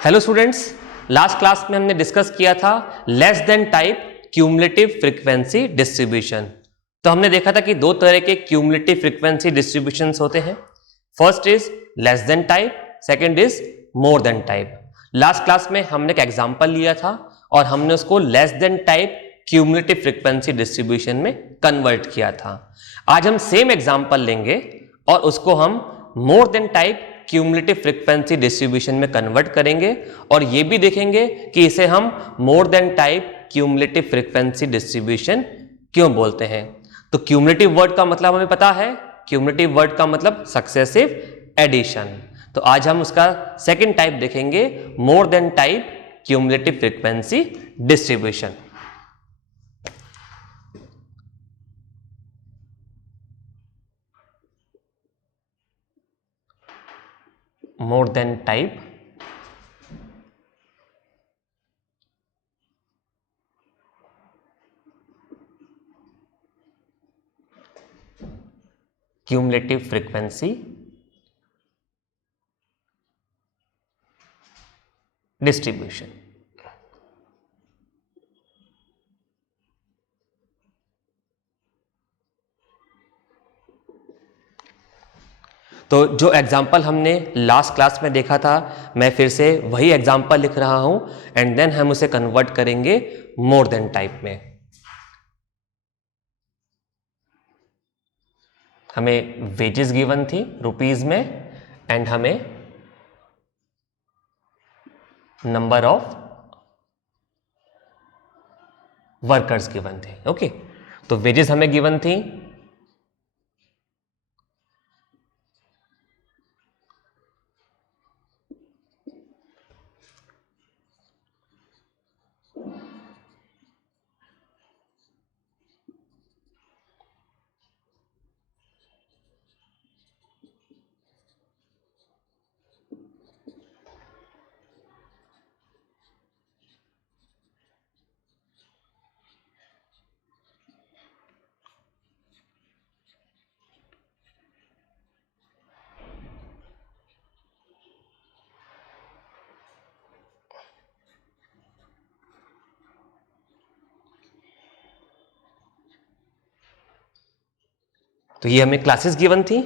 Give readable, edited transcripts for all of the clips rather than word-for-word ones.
Hello students, last class में हमने discuss किया था less than type cumulative frequency distribution. तो हमने देखा था कि दो तरह के क्यूमुलेटिव फ्रीक्वेंसी डिस्ट्रीब्यूशंस होते हैं। First is less than type, second is more than type. Last class में हमने एक एग्जांपल लिया था और हमने उसको less than type cumulative frequency distribution में कन्वर्ट किया था। आज हम सेम एग्जांपल लेंगे और उसको हम मोर than type cumulative frequency distribution में कन्वर्ट करेंगे और ये भी देखेंगे कि इसे हम मोर than type cumulative frequency distribution क्यों बोलते हैं। तो क्यूमुलेटिव वर्ड का मतलब हमें पता है, क्यूमुलेटिव वर्ड का मतलब सक्सेसिव एडिशन। तो आज हम उसका सेकंड टाइप देखेंगे, मोर than type cumulative frequency distribution. मोर than type cumulative frequency distribution. तो जो एग्जाम्पल हमने लास्ट क्लास में देखा था, मैं फिर से वही एग्जाम्पल लिख रहा हूं एंड देन हम उसे कन्वर्ट करेंगे मोर देन टाइप में। हमें वेजेस गिवन थी रुपीज में एंड हमें नंबर ऑफ वर्कर्स गिवन थे। ओके, तो वेजेस हमें गिवन थी तो ये हमें क्लासेस गिवन थी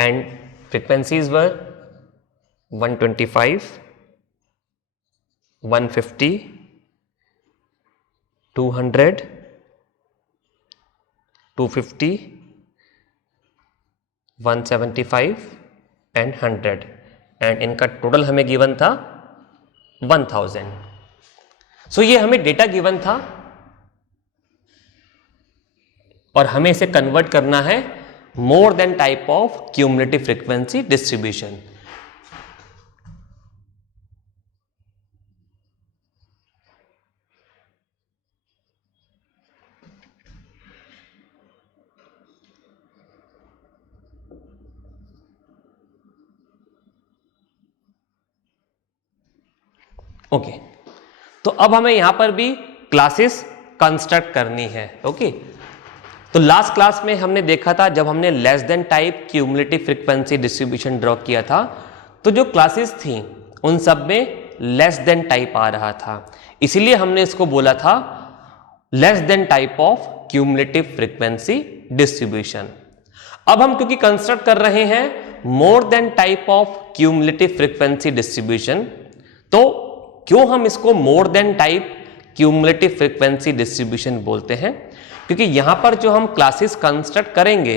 and frequencies were 125, 150, 200, 250, 175 and 100 and इनका टोटल हमें गिवन था 1000। सो ये हमें डेटा गिवन था और हमें इसे कन्वर्ट करना है more than type of cumulative frequency distribution. Okay, तो अब हमें यहां पर भी क्लासेस कंस्ट्रक्ट करनी है। ओके, तो लास्ट क्लास में हमने देखा था जब हमने less than type cumulative frequency distribution draw किया था तो जो क्लासेस थी उन सब में लेस देन टाइप आ रहा था, इसीलिए हमने इसको बोला था less than type of cumulative frequency distribution. अब हम क्योंकि कंस्ट्रक्ट कर रहे हैं more than type of cumulative frequency distribution, तो क्यों हम इसको मोर than type cumulative frequency distribution बोलते हैं? क्योंकि यहां पर जो हम क्लासेस कंस्ट्रक्ट करेंगे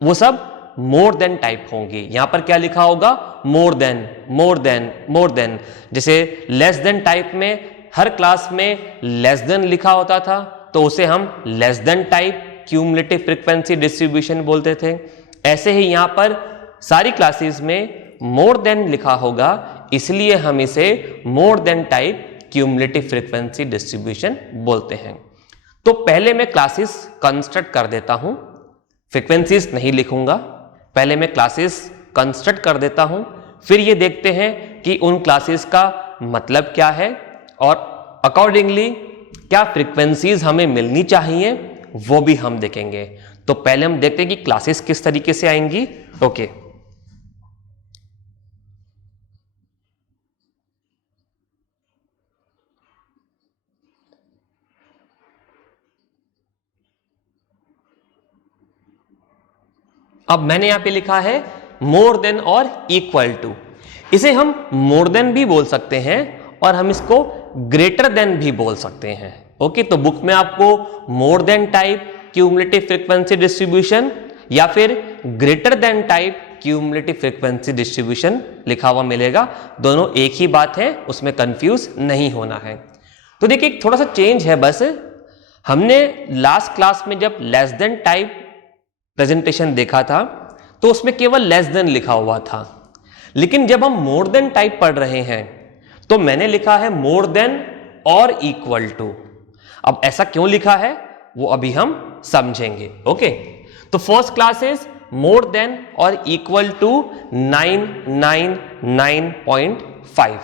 वो सब मोर देन टाइप होंगी। यहां पर क्या लिखा होगा? More than, more then, more then. जैसे लेस देन टाइप में हर क्लास में लेस देन लिखा होता था तो उसे हम less than type cumulative frequency distribution बोलते थे। ऐसे ही यहां पर सारी क्लासेस में मोर देन लिखा होगा, इसलिए हम इसे मोर than type cumulative frequency distribution बोलते हैं। तो पहले मैं क्लासेस कंस्ट्रक्ट कर देता हूं, फ्रीक्वेंसीज नहीं लिखूंगा, पहले मैं क्लासेस कंस्ट्रक्ट कर देता हूं, फिर ये देखते हैं कि उन क्लासेस का मतलब क्या है और अकॉर्डिंगली क्या फ्रीक्वेंसीज हमें मिलनी चाहिए वो भी हम देखेंगे। तो पहले हम देखते हैं कि क्लासेस किस तरीके से आएंगी। ओके, अब मैंने यहां पे लिखा है मोर देन और इक्वल टू, इसे हम मोर देन भी बोल सकते हैं और हम इसको ग्रेटर देन भी बोल सकते हैं। ओके, तो बुक में आपको मोर than type cumulative frequency distribution या फिर greater than type cumulative frequency distribution लिखा हुआ मिलेगा। दोनों एक ही बात है, उसमें कंफ्यूज नहीं होना है। तो देखिए थोड़ा सा चेंज है बस, हमने लास्ट क्लास में जब लेस देन टाइप प्रेजेंटेशन देखा था तो उसमें केवल लेस देन लिखा हुआ था, लेकिन जब हम मोर देन टाइप पढ़ रहे हैं तो मैंने लिखा है मोर देन और इक्वल टू। अब ऐसा क्यों लिखा है वो अभी हम समझेंगे। ओके, तो first class is more than और equal to 999.5,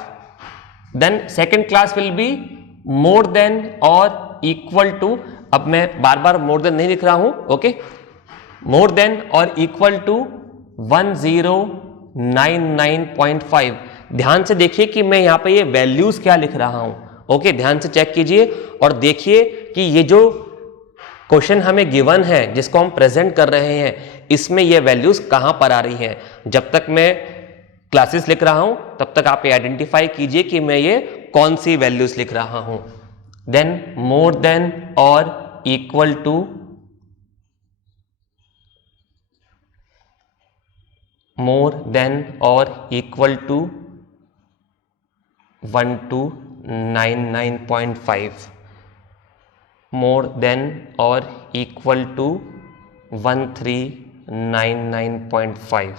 then second class will be more than और इक्वल टू, अब मैं बार बार मोर देन नहीं लिख रहा हूं, ओके, मोर देन और इक्वल टू 1099.5। ध्यान से देखिए कि मैं यहां पे ये वैल्यूज क्या लिख रहा हूं। ओके, ध्यान से चेक कीजिए और देखिए कि ये जो क्वेश्चन हमें गिवन है जिसको हम प्रेजेंट कर रहे हैं, इसमें ये वैल्यूज कहां पर आ रही हैं। जब तक मैं क्लासेस लिख रहा हूं तब तक आप आइडेंटिफाई कीजिए कि मैं ये कौन सी वैल्यूज लिख रहा हूं। देन मोर देन और इक्वल टू, मोर देन और इक्वल टू 1299.5, मोर देन और equal to 1399.5,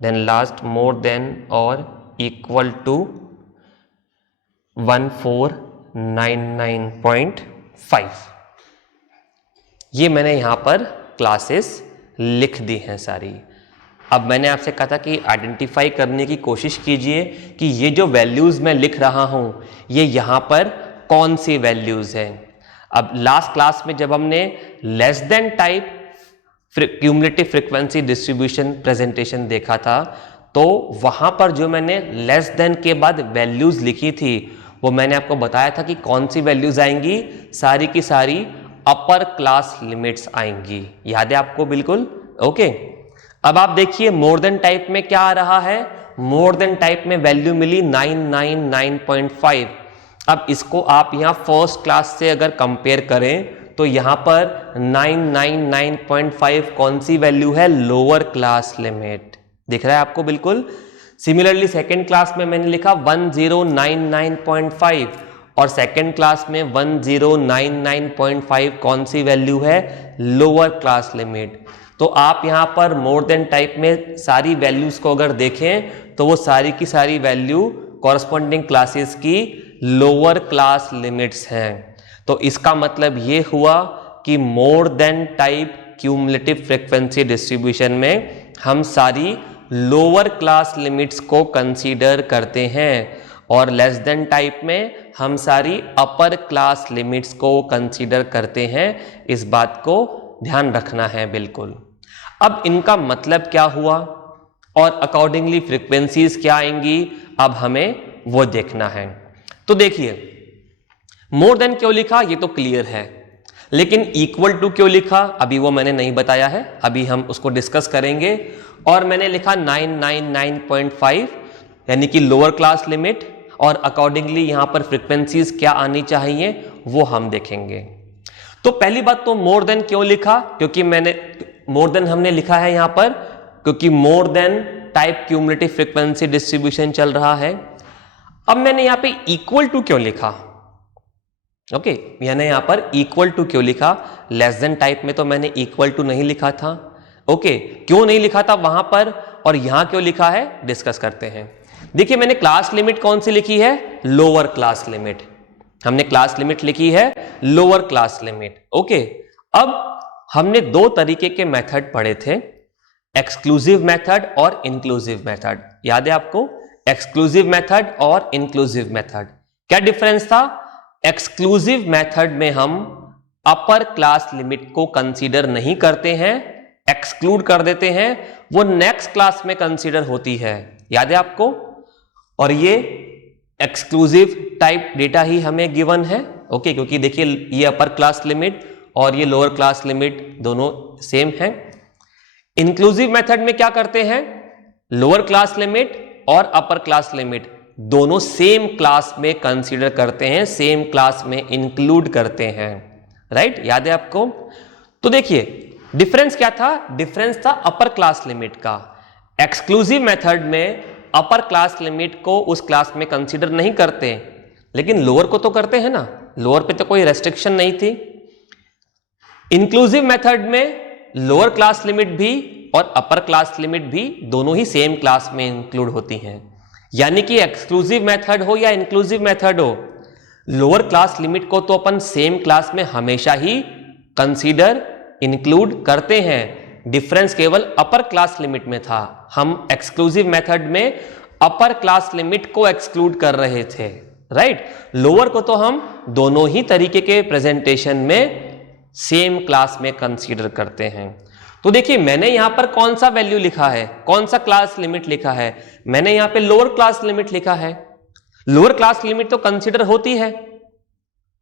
then last more than और इक्वल टू 1499.5। ये मैंने यहां पर क्लासेस लिख दी हैं सारी। अब मैंने आपसे कहा था कि आइडेंटिफाई करने की कोशिश कीजिए कि ये जो वैल्यूज मैं लिख रहा हूं ये यहां पर कौन सी वैल्यूज हैं। अब लास्ट क्लास में जब हमने less than type cumulative frequency distribution presentation देखा था तो वहां पर जो मैंने लेस देन के बाद वैल्यूज लिखी थी वो मैंने आपको बताया था कि कौन सी वैल्यूज आएंगी, सारी की सारी अपर क्लास लिमिट्स आएंगी। याद है आपको? बिल्कुल। ओके, अब आप देखिए मोर देन टाइप में क्या आ रहा है। मोर देन टाइप में वैल्यू मिली 999.5। अब इसको आप यहां फर्स्ट क्लास से अगर कंपेयर करें तो यहां पर 999.5 कौन सी वैल्यू है? Lower class limit. दिख रहा है आपको? बिल्कुल। सिमिलरली सेकेंड क्लास में मैंने लिखा 1099.5 और सेकेंड क्लास में 1099.5 कौन सी वैल्यू है? Lower class limit. तो आप यहां पर मोर देन टाइप में सारी वैल्यूज को अगर देखें तो वो सारी की सारी वैल्यू कॉरस्पॉन्डिंग क्लासेस की लोअर क्लास लिमिट्स हैं। तो इसका मतलब ये हुआ कि मोर than type cumulative frequency distribution में हम सारी लोअर क्लास लिमिट्स को कंसीडर करते हैं और लेस देन टाइप में हम सारी अपर क्लास लिमिट्स को कंसीडर करते हैं। इस बात को ध्यान रखना है बिल्कुल। अब इनका मतलब क्या हुआ और अकॉर्डिंगली फ्रीक्वेंसीज क्या आएंगी, अब हमें वो देखना है। तो देखिए मोर देन क्यों लिखा ये तो क्लियर है, लेकिन इक्वल टू क्यों लिखा अभी वो मैंने नहीं बताया है, अभी हम उसको डिस्कस करेंगे। और मैंने लिखा 999.5 यानी कि लोअर क्लास लिमिट, और अकॉर्डिंगली यहां पर फ्रीक्वेंसीज क्या आनी चाहिए वो हम देखेंगे। तो पहली बात तो मोर देन क्यों लिखा, क्योंकि मोर देन हमने लिखा है यहां पर क्योंकि मोर than type cumulative frequency distribution चल रहा है। अब मैंने यहां पे इक्वल टू क्यों लिखा? ओके, मैंने यहां पर इक्वल टू क्यों लिखा? लेस देन टाइप में तो मैंने इक्वल टू नहीं लिखा था। ओके, क्यों नहीं लिखा था वहां पर और यहां क्यों लिखा है डिस्कस करते हैं। देखिए मैंने क्लास लिमिट कौन सी लिखी है? Lower class limit. हमने क्लास लिमिट लिखी है लोअर क्लास लिमिट। ओके, अब हमने दो तरीके के मेथड पढ़े थे, एक्सक्लूसिव मेथड और इंक्लूसिव मेथड। याद है आपको? एक्सक्लूसिव मेथड और इंक्लूसिव मेथड। क्या डिफरेंस था? एक्सक्लूसिव मेथड में हम अपर क्लास लिमिट को कंसीडर नहीं करते हैं, एक्सक्लूड कर देते हैं, वो नेक्स्ट क्लास में कंसीडर होती है। याद है आपको? और ये एक्सक्लूसिव टाइप डेटा ही हमें गिवन है। ओके, क्योंकि देखिए ये अपर क्लास लिमिट और ये लोअर क्लास लिमिट दोनों सेम है। इंक्लूसिव मेथड में क्या करते हैं, लोअर क्लास लिमिट और अपर क्लास लिमिट दोनों सेम क्लास में कंसीडर करते हैं, सेम क्लास में इंक्लूड करते हैं, राइट? याद है आपको? तो देखिए डिफरेंस क्या था, डिफरेंस था अपर क्लास लिमिट का। एक्सक्लूसिव मेथड में अपर क्लास लिमिट को उस क्लास में कंसीडर नहीं करते, लेकिन लोअर को तो करते हैं ना, लोअर पे तो कोई रेस्ट्रिक्शन नहीं थी। इंक्लूसिव मेथड में लोअर क्लास लिमिट भी और अपर क्लास लिमिट भी दोनों ही सेम क्लास में इंक्लूड होती हैं। यानी कि एक्सक्लूसिव मेथड हो या इंक्लूसिव मेथड हो, लोअर क्लास लिमिट को तो अपन सेम क्लास में हमेशा ही कंसीडर इंक्लूड करते हैं। डिफरेंस केवल अपर क्लास लिमिट में था, हम एक्सक्लूसिव मेथड में अपर क्लास लिमिट को एक्सक्लूड कर रहे थे, राइट? लोअर को तो हम दोनों ही तरीके के प्रेजेंटेशन में सेम क्लास में कंसीडर करते हैं। तो देखिए मैंने यहां पर कौन सा वैल्यू लिखा है, कौन सा क्लास लिमिट लिखा है, मैंने यहां पे लोअर क्लास लिमिट लिखा है। लोअर क्लास लिमिट तो कंसीडर होती है,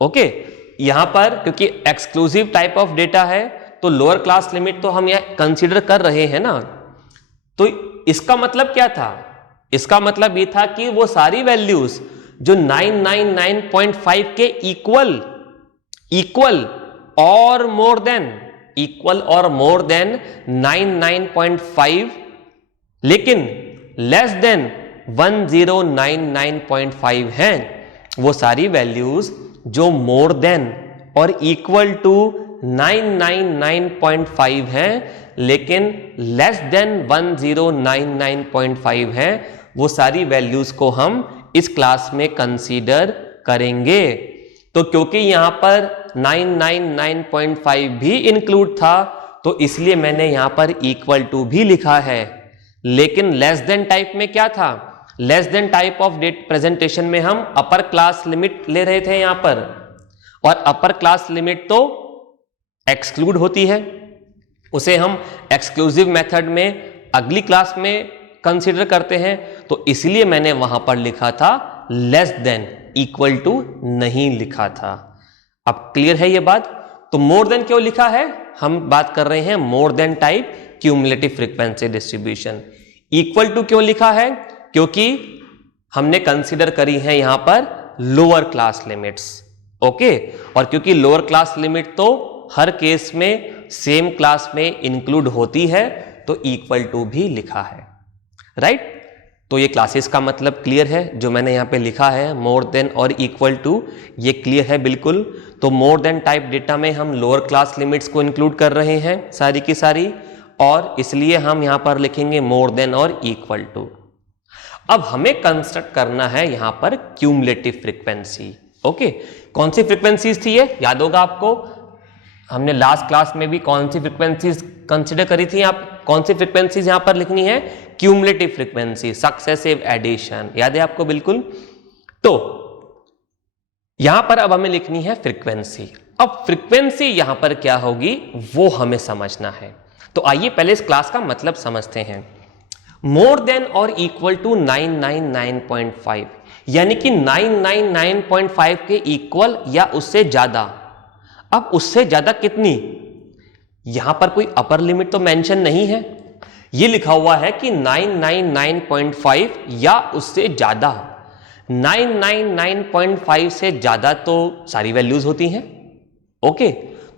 ओके? यहां पर क्योंकि एक्सक्लूसिव टाइप ऑफ डेटा है तो लोअर क्लास लिमिट तो हम यहां कंसीडर कर रहे हैं ना। तो इसका मतलब क्या था, इसका मतलब ये था कि वो सारी वैल्यूज जो 999.5 के इक्वल और मोर देन 99.5 लेकिन लेस देन 1099.5 हैं, वो सारी वैल्यूज जो मोर देन और इक्वल टू 999.5 हैं लेकिन लेस देन 1099.5 हैं, वो सारी वैल्यूज को हम इस क्लास में कंसीडर करेंगे। तो क्योंकि यहां पर 999.5 भी इंक्लूड था तो इसलिए मैंने यहां पर इक्वल टू भी लिखा है। लेकिन लेस देन टाइप में क्या था, less than type of data presentation में हम अपर क्लास लिमिट ले रहे थे यहां पर, और अपर क्लास लिमिट तो एक्सक्लूड होती है, उसे हम एक्सक्लूसिव मेथड में अगली क्लास में कंसीडर करते हैं। तो इसलिए मैंने वहां पर लिखा था लेस देन, इक्वल टू नहीं लिखा था। अब क्लियर है ये बात? तो मोर देन क्यों लिखा है, हम बात कर रहे हैं more than type cumulative frequency distribution. Equal to क्यों लिखा है, क्योंकि हमने कंसीडर करी है यहां पर लोअर क्लास लिमिट्स, ओके? और क्योंकि लोअर क्लास लिमिट तो हर केस में सेम क्लास में इंक्लूड होती है तो इक्वल टू भी लिखा है, राइट? तो ये क्लासेस का मतलब क्लियर है, जो मैंने यहां पे लिखा है मोर देन और इक्वल टू, ये क्लियर है बिल्कुल। तो मोर देन टाइप डेटा में हम लोअर क्लास लिमिट्स को इंक्लूड कर रहे हैं सारी की सारी, और इसलिए हम यहां पर लिखेंगे मोर देन और इक्वल टू। अब हमें कंस्ट्रक्ट करना है यहां पर क्यूमुलेटिव फ्रीक्वेंसी, ओके? कौन सी फ्रीक्वेंसीज थी ये, याद होगा आपको, हमने लास्ट क्लास में भी कौन सी फ्रीक्वेंसीज कंसीडर करी थी। आप कौन सी फ्रीक्वेंसीज यहां पर लिखनी है, क्यूमुलेटिव फ्रीक्वेंसी, सक्सेसिव एडिशन, याद है आपको? बिल्कुल। तो यहां पर अब हमें लिखनी है फ्रीक्वेंसी। अब फ्रीक्वेंसी यहां पर क्या होगी वो हमें समझना है। तो आइए पहले इस क्लास का मतलब समझते हैं। मोर देन और इक्वल टू 999.5 यानी कि 999.5 के इक्वल या उससे ज्यादा। अब उससे ज्यादा कितनी, यहां पर कोई अपर लिमिट तो मेंशन नहीं है, ये लिखा हुआ है कि 999.5 या उससे ज्यादा। 999.5 से ज्यादा तो सारी वैल्यूज होती हैं, ओके?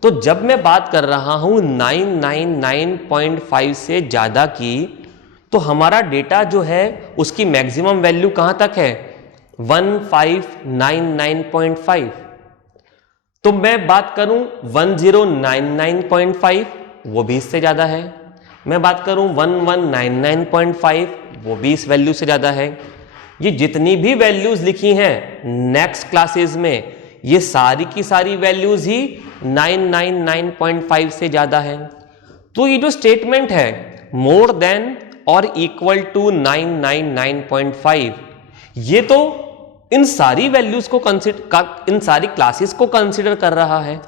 तो जब मैं बात कर रहा हूं 999.5 से ज्यादा की, तो हमारा डेटा जो है उसकी मैक्सिमम वैल्यू कहां तक है, 1599.5। तो मैं बात करूं 1099.5, वो भी इससे ज्यादा है। मैं बात करूं 1199.5, वो भी इस वैल्यू से ज्यादा है। ये जितनी भी वैल्यूज लिखी हैं नेक्स्ट क्लासेस में, ये सारी की सारी वैल्यूज ही 999.5 से ज्यादा है। तो ये जो स्टेटमेंट है मोर देन और इक्वल टू 999.5, ये तो इन सारी वैल्यूज को इन सारी क्लासेस को कंसीडर कर रहा है,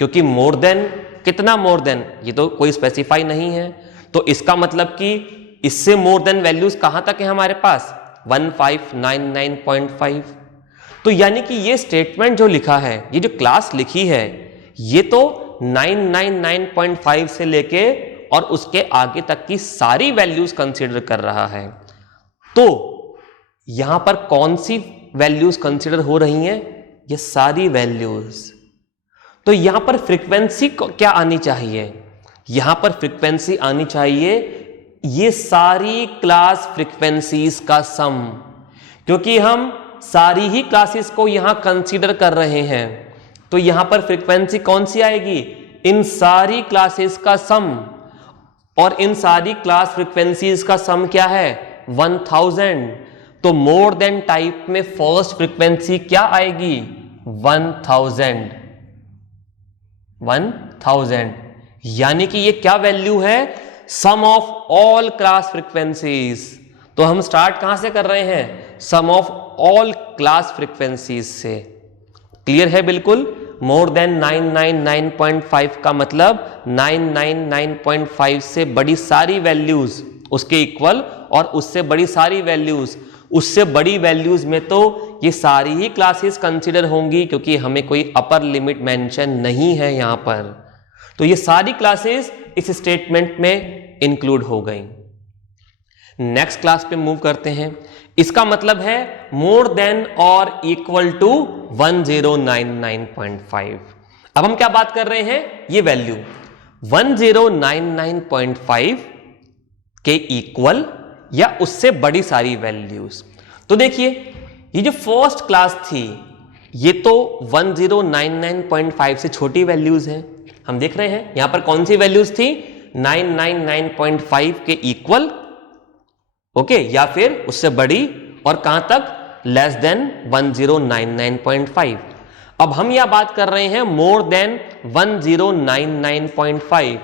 क्योंकि मोर देन, कितना मोर देन, ये तो कोई स्पेसिफाई नहीं है। तो इसका मतलब कि इससे मोर देन वैल्यूज कहां तक है हमारे पास, 1599.5। तो यानी कि ये स्टेटमेंट जो लिखा है, ये जो क्लास लिखी है, ये तो 999.5 से लेके और उसके आगे तक की सारी वैल्यूज कंसीडर कर रहा है। तो यहां पर कौन सी वैल्यूज कंसीडर हो रही हैं? ये सारी वैल्यूज। तो यहां पर फ्रीक्वेंसी क्या आनी चाहिए? यहां पर फ्रीक्वेंसी आनी चाहिए ये सारी क्लास फ्रीक्वेंसीज का सम, क्योंकि हम सारी ही क्लासेस को यहां कंसीडर कर रहे हैं। तो यहां पर फ्रीक्वेंसी कौन सी आएगी? इन सारी क्लासेस का सम, और इन सारी क्लास फ्रीक्वेंसीज का सम क्या है? 1000। तो मोर देन टाइप में फर्स्ट फ्रीक्वेंसी क्या आएगी? 1000। 1000 यानी कि ये क्या वैल्यू है? सम ऑफ ऑल क्लास फ्रीक्वेंसीज। तो हम स्टार्ट कहां से कर रहे हैं? सम ऑफ ऑल क्लास फ्रीक्वेंसीज से। क्लियर है बिल्कुल? मोर देन 999.5 का मतलब 999.5 से बड़ी सारी वैल्यूज उसके इक्वल, और उससे बड़ी सारी वैल्यूज, उससे बड़ी वैल्यूज में तो ये सारी ही क्लासेस कंसीडर होंगी, क्योंकि हमें कोई अपर लिमिट मेंशन नहीं है यहां पर। तो ये सारी क्लासेस इस स्टेटमेंट में इंक्लूड हो गई। नेक्स्ट क्लास पे मूव करते हैं। इसका मतलब है मोर देन और इक्वल टू 1099.5। अब हम क्या बात कर रहे हैं? ये वैल्यू 1099.5 के इक्वल या उससे बड़ी सारी वैल्यूज। तो देखिए ये जो फर्स्ट क्लास थी ये तो 1099.5 से छोटी वैल्यूज हैं। हम देख रहे हैं यहां पर कौन सी वैल्यूज थी? 999.5 के इक्वल, ओके, या फिर उससे बड़ी, और कहां तक? Less than 1099.5। अब हम यह बात कर रहे हैं मोर देन 1099.5।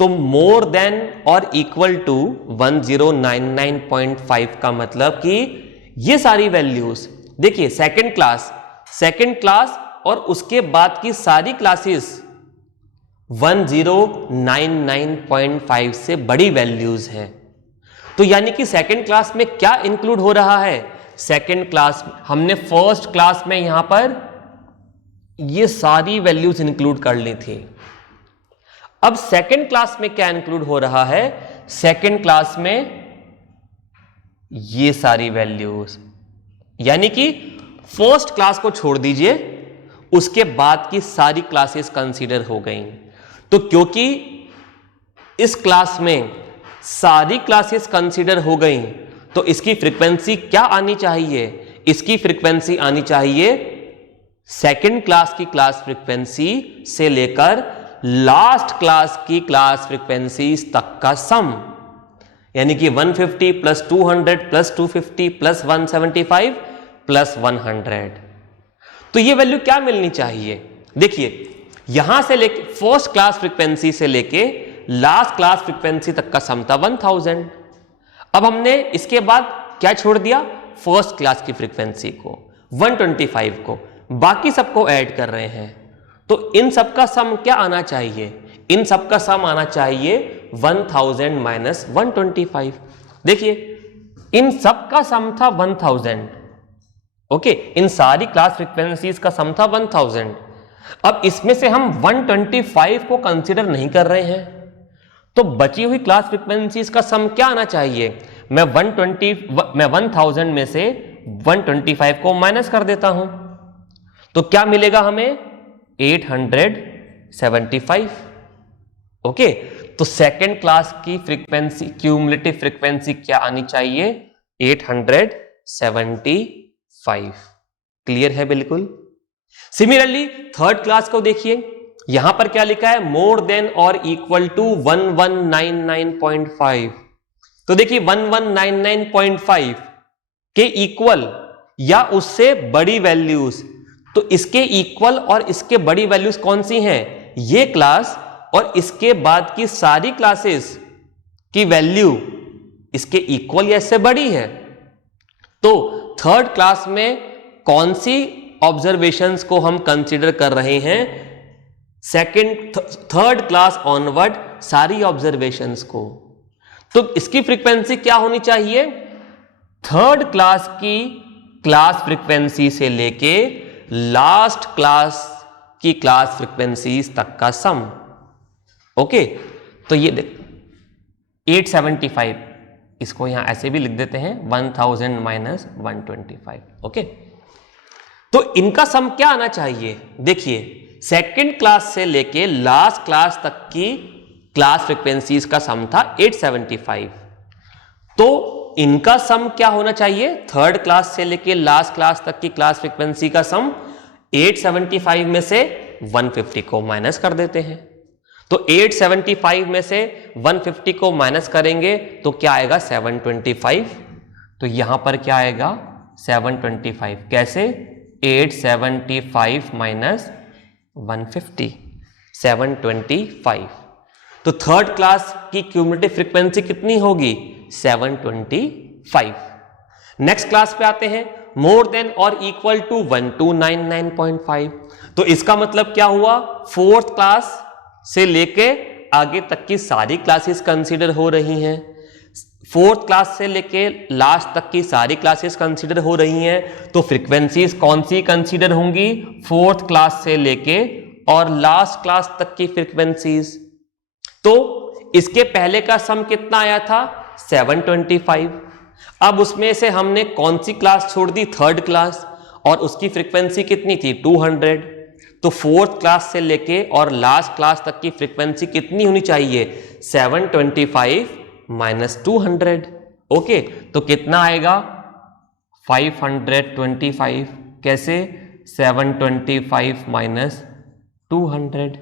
तो मोर देन और इक्वल टू 1099.5 का मतलब कि ये सारी वैल्यूज, देखिए सेकंड क्लास और उसके बाद की सारी क्लासेस 1099.5 से बड़ी वैल्यूज हैं। तो यानी कि सेकंड क्लास में क्या इंक्लूड हो रहा है? सेकंड क्लास हमने फर्स्ट क्लास में यहां पर ये सारी वैल्यूज इंक्लूड कर ली थी। अब सेकंड क्लास में क्या इंक्लूड हो रहा है? सेकंड क्लास में ये सारी वैल्यूज, यानी कि फर्स्ट क्लास को छोड़ दीजिए, उसके बाद की सारी क्लासेस कंसीडर हो गई। तो क्योंकि इस क्लास में सारी क्लासेस कंसीडर हो गई, तो इसकी फ्रीक्वेंसी क्या आनी चाहिए? इसकी फ्रीक्वेंसी आनी चाहिए सेकंड क्लास की क्लास फ्रीक्वेंसी से लेकर लास्ट क्लास की क्लास फ्रीक्वेंसीज तक का सम, यानी कि 150 प्लस 200 प्लस 250 प्लस 175 प्लस 100। तो ये वैल्यू क्या मिलनी चाहिए? देखिए यहां से लेके फर्स्ट क्लास फ्रीक्वेंसी से लेके लास्ट क्लास फ्रीक्वेंसी तक का सम था 1000। अब हमने इसके बाद क्या छोड़ दिया? फर्स्ट क्लास की फ्रीक्वेंसी को, 125 को, बाकी सबको ऐड कर रहे हैं। तो इन सब का सम क्या आना चाहिए? इन सब का सम आना चाहिए 1000 माइनस 125। देखिए इन सब का सम था 1000, ओके, इन सारी क्लास फ्रीक्वेंसीज का सम था 1000। अब इसमें से हम 125 को कंसीडर नहीं कर रहे हैं, तो बची हुई क्लास फ्रीक्वेंसीज का सम क्या आना चाहिए? मैं 1000 में से 125 को माइनस कर देता हूं, तो क्या मिलेगा हमें? 875। ओके, तो सेकेंड क्लास की फ्रीक्वेंसी, क्यूमुलेटिव फ्रीक्वेंसी क्या आनी चाहिए? 875। क्लियर है बिल्कुल? सिमिलरली थर्ड क्लास को देखिए, यहां पर क्या लिखा है? मोर देन और इक्वल टू 1199.5। तो देखिए 1199.5 के इक्वल या उससे बड़ी वैल्यूज, तो इसके इक्वल और इसके बड़ी वैल्यूज कौन सी हैं? ये क्लास और इसके बाद की सारी क्लासेस की वैल्यू इसके इक्वल या इससे बड़ी है। तो थर्ड क्लास में कौन सी ऑब्जर्वेशंस को हम कंसीडर कर रहे हैं? थर्ड क्लास ऑनवर्ड सारी ऑब्जर्वेशंस को। तो इसकी फ्रीक्वेंसी क्या होनी चाहिए? थर्ड क्लास की क्लास फ्रीक्वेंसी से लेके लास्ट क्लास की क्लास फ्रीक्वेंसीज तक का सम। ओके, तो ये 875, इसको यहां ऐसे भी लिख देते हैं 1000 माइनस 125। ओके, तो इनका सम क्या आना चाहिए? देखिए सेकंड क्लास से लेके लास्ट क्लास तक की क्लास फ्रीक्वेंसीज का सम था 875, तो इनका सम क्या होना चाहिए? थर्ड क्लास से लेके लास्ट क्लास तक की क्लास फ्रीक्वेंसी का सम 875 में से 150 को माइनस कर देते हैं। तो 875 में से 150 को माइनस करेंगे तो क्या आएगा? 725। तो यहां पर क्या आएगा? 725। कैसे? 875 माइनस 150, 725। तो थर्ड क्लास की क्यूमुलेटिव फ्रीक्वेंसी कितनी होगी? 725। नेक्स्ट क्लास पे आते हैं, मोर देन और इक्वल टू 1299.5। तो इसका मतलब क्या हुआ? फोर्थ क्लास से लेके आगे तक की सारी क्लासेस कंसीडर हो रही हैं, फोर्थ क्लास से लेके लास्ट तक की सारी क्लासेस कंसीडर हो रही हैं। तो फ्रीक्वेंसीज कौन सी कंसीडर होंगी? फोर्थ क्लास से लेके और लास्ट क्लास तक की फ्रीक्वेंसीज। तो इसके पहले का सम कितना आया था? 725। अब उसमें से हमने कौन सी क्लास छोड़ दी? थर्ड क्लास, और उसकी फ्रीक्वेंसी कितनी थी? 200। तो फोर्थ क्लास से लेके और लास्ट क्लास तक की फ्रीक्वेंसी कितनी होनी चाहिए? 725 माइनस 200। ओके, तो कितना आएगा? 525। कैसे? 725 माइनस 200,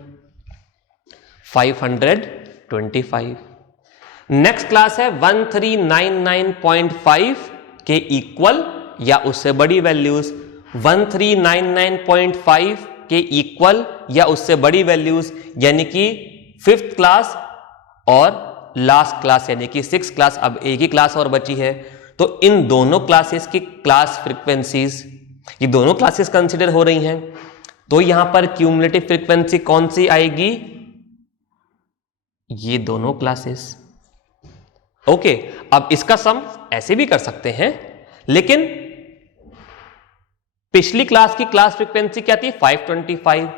525। नेक्स्ट क्लास है 1399.5 के इक्वल या उससे बड़ी वैल्यूज। 1399.5 के इक्वल या उससे बड़ी वैल्यूज, यानी कि फिफ्थ क्लास और लास्ट क्लास यानी कि सिक्स क्लास। अब एक ही क्लास और बची है, तो इन दोनों क्लासेस की क्लास फ्रीक्वेंसीज, ये दोनों क्लासेस कंसीडर हो रही हैं। तो यहां पर क्यूमुलेटिव फ्रीक्वेंसी कौन सी आएगी? ये दोनों क्लासेस। ओके, अब इसका सम ऐसे भी कर सकते हैं, लेकिन पिछली क्लास की क्लास फ्रीक्वेंसी क्या थी? 525।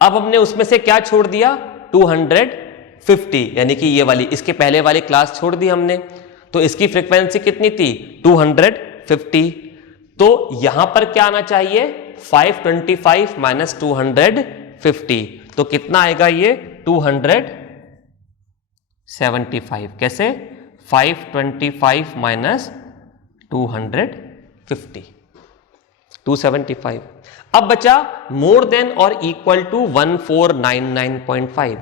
अब हमने उसमें से क्या छोड़ दिया? 250, यानी कि ये वाली, इसके पहले वाली क्लास छोड़ दी हमने। तो इसकी फ्रीक्वेंसी कितनी थी? 250। तो यहां पर क्या आना चाहिए? 525 माइनस 250। तो कितना आएगा ये? 275। कैसे? 525 माइनस 250, 275। अब बचा मोर देन और इक्वल टू 1499.5।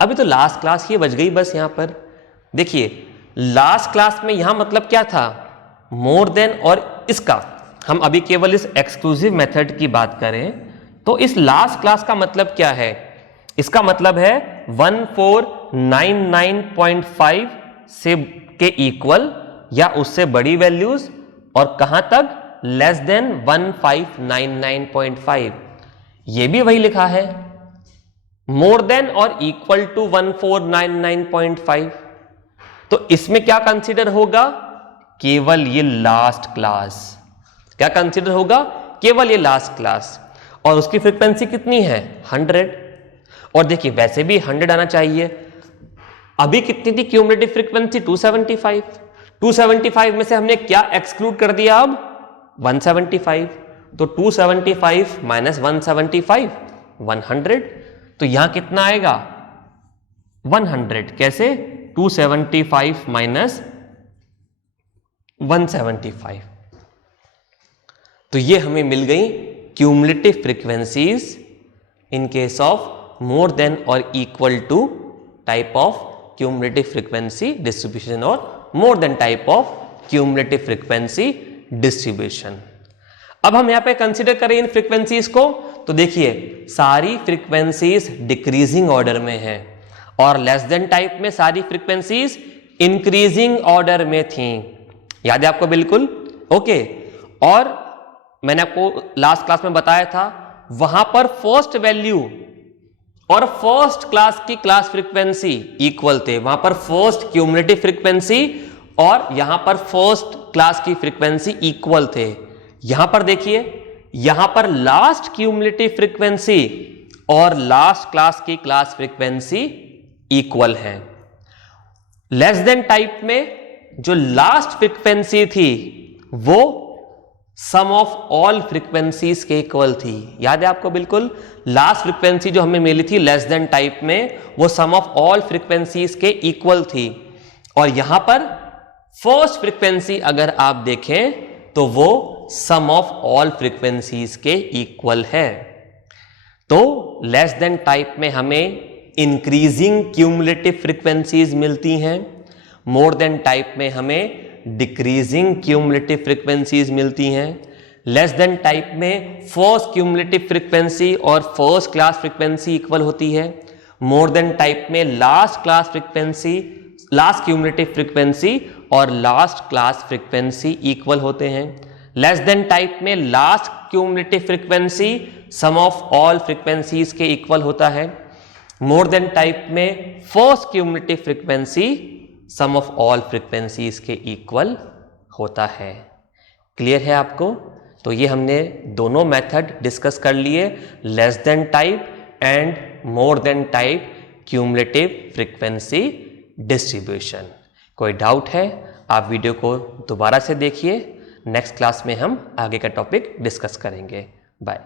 अभी तो लास्ट क्लास ही बच गई बस। यहां पर देखिए लास्ट क्लास में यहां मतलब क्या था? मोर देन और इसका हम अभी केवल इस एक्सक्लूसिव मेथड की बात करें तो इस लास्ट क्लास का मतलब क्या है? इसका मतलब है 1499.5 से के इक्वल या उससे बड़ी वैल्यूज, और कहां तक? Less than 1599.5। ये भी वही लिखा है, मोर देन और इक्वल टू 1499.5। तो इसमें क्या कंसीडर होगा? केवल ये लास्ट क्लास। क्या कंसीडर होगा? केवल ये लास्ट क्लास। और उसकी फ्रीक्वेंसी कितनी है? 100। और देखिए वैसे भी 100 आना चाहिए। अभी कितनी थी क्यूमुलेटिव फ्रीक्वेंसी? 275। 275 में से हमने क्या एक्सक्लूड कर दिया? अब 175। तो 275 माइनस 175, 100। तो यहां कितना आएगा? 100। कैसे? 275 माइनस 175। तो ये हमें मिल गई cumulative frequencies in case of more than और equal to type of cumulative frequency distribution और more than type of cumulative frequency distribution. अब हम यहां पे कंसीडर करें इन फ्रीक्वेंसीज को, तो देखिए सारी फ्रीक्वेंसीज डिक्रीजिंग ऑर्डर में हैं और लेस देन टाइप में सारी फ्रीक्वेंसीज इंक्रीजिंग ऑर्डर में थी। याद है आपको? बिल्कुल। ओके, और मैंने आपको लास्ट क्लास में बताया था वहां पर फर्स्ट वैल्यू और फर्स्ट क्लास की क्लास फ्रीक्वेंसी इक्वल थे। वहां पर फर्स्ट क्यूमुलेटिव फ्रीक्वेंसी और यहां पर फर्स्ट क्लास की फ्रीक्वेंसी इक्वल थे। यहां पर देखिए, यहां पर लास्ट क्यूमुलेटिव फ्रीक्वेंसी और लास्ट क्लास की क्लास फ्रीक्वेंसी इक्वल है। लेस देन टाइप में जो लास्ट फ्रीक्वेंसी थी वो सम ऑफ ऑल फ्रीक्वेंसीज के इक्वल थी। याद है आपको? बिल्कुल, लास्ट फ्रीक्वेंसी जो हमें मिली थी लेस देन टाइप में वो सम ऑफ ऑल फ्रीक्वेंसीज के इक्वल थी। और यहां पर फर्स्ट फ्रीक्वेंसी अगर आप देखें तो वो सम ऑफ ऑल फ्रीक्वेंसीज के इक्वल है। तो लेस देन टाइप में हमें इंक्रीजिंग क्यूमुलेटिव फ्रीक्वेंसीज मिलती हैं, मोर देन टाइप में हमें डिक्रीजिंग क्यूमुलेटिव फ्रीक्वेंसीज मिलती हैं। लेस देन टाइप में फर्स्ट क्यूमुलेटिव फ्रीक्वेंसी और फर्स्ट क्लास फ्रीक्वेंसी इक्वल होती है। मोर देन टाइप में last class frequency, last cumulative frequency और लास्ट क्लास फ्रीक्वेंसी इक्वल होते हैं। लेस देन टाइप में last cumulative frequency sum of all frequencies के इक्वल होता है। मोर देन टाइप में first cumulative frequency sum of all frequencies के equal होता है। क्लियर है आपको? तो ये हमने दोनों मेथड डिस्कस कर लिए, less than type and more than type cumulative frequency distribution. कोई डाउट है आप वीडियो को दोबारा से देखिए। नेक्स्ट क्लास में हम आगे का टॉपिक डिस्कस करेंगे। बाय।